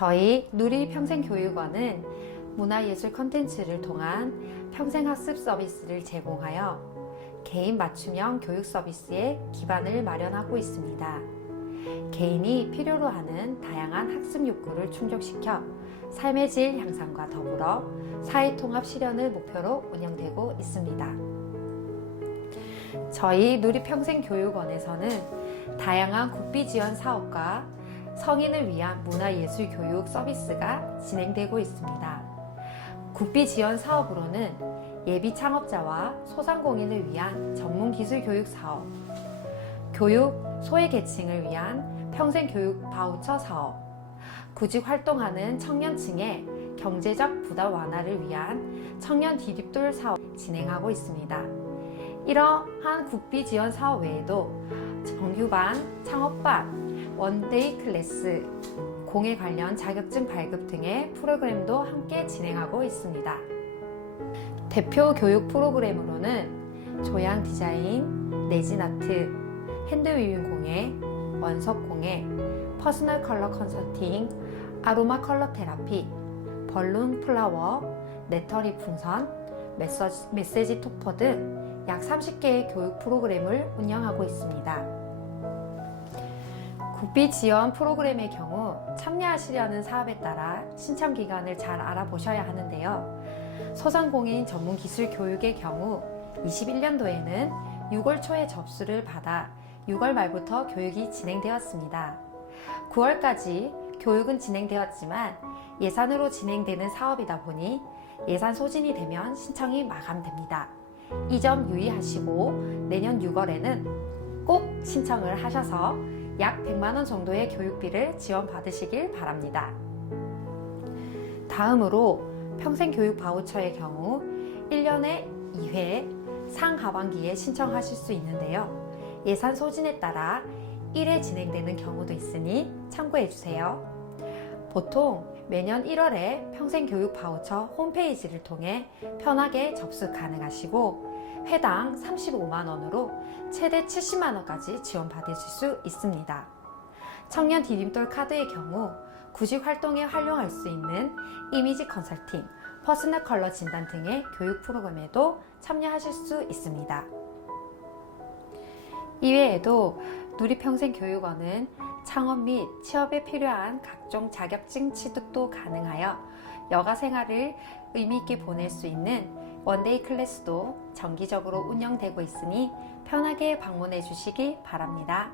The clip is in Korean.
저희 누리평생교육원은 문화예술 컨텐츠를 통한 평생학습 서비스를 제공하여 개인 맞춤형 교육 서비스의 기반을 마련하고 있습니다. 개인이 필요로 하는 다양한 학습 욕구를 충족시켜 삶의 질 향상과 더불어 사회 통합 실현을 목표로 운영되고 있습니다. 저희 누리평생교육원에서는 다양한 국비 지원 사업과 성인을 위한 문화예술 교육 서비스가 진행되고 있습니다. 국비 지원 사업으로는 예비 창업자와 소상공인을 위한 전문 기술 교육 사업, 교육 소외 계층을 위한 평생 교육 바우처 사업, 구직 활동하는 청년층의 경제적 부담 완화를 위한 청년 디립돌 사업 진행하고 있습니다. 이러한 국비 지원 사업 외에도 정규반, 창업반, 원데이 클래스, 공예 관련 자격증 발급 등의 프로그램도 함께 진행하고 있습니다. 대표 교육 프로그램으로는 조향 디자인, 레진 아트, 핸드 위빙 공예, 원석 공예, 퍼스널 컬러 컨설팅, 아로마 컬러 테라피, 벌룬 플라워, 네터리 풍선, 메서지, 메시지 토퍼 등 약 30개의 교육 프로그램을 운영하고 있습니다. 국비 지원 프로그램의 경우 참여하시려는 사업에 따라 신청 기간을 잘 알아보셔야 하는데요. 소상공인 전문 기술 교육의 경우 21년도에는 6월 초에 접수를 받아 6월 말부터 교육이 진행되었습니다. 9월까지 교육은 진행되었지만 예산으로 진행되는 사업이다 보니 예산 소진이 되면 신청이 마감됩니다. 이 점 유의하시고 내년 6월에는 꼭 신청을 하셔서 약 100만 원 정도의 교육비를 지원받으시길 바랍니다. 다음으로 평생교육 바우처의 경우 1년에 2회 상하반기에 신청하실 수 있는데요. 예산 소진에 따라 1회 진행되는 경우도 있으니 참고해 주세요. 보통 매년 1월에 평생교육 바우처 홈페이지를 통해 편하게 접수 가능하시고 회당 35만 원으로 최대 70만 원까지 지원받으실 수 있습니다. 청년 디딤돌 카드의 경우 구직 활동에 활용할 수 있는 이미지 컨설팅, 퍼스널 컬러 진단 등의 교육 프로그램에도 참여하실 수 있습니다. 이외에도 누리평생교육원은 창업 및 취업에 필요한 각종 자격증 취득도 가능하여 여가 생활을 의미있게 보낼 수 있는 원데이 클래스도 정기적으로 운영되고 있으니 편하게 방문해 주시기 바랍니다.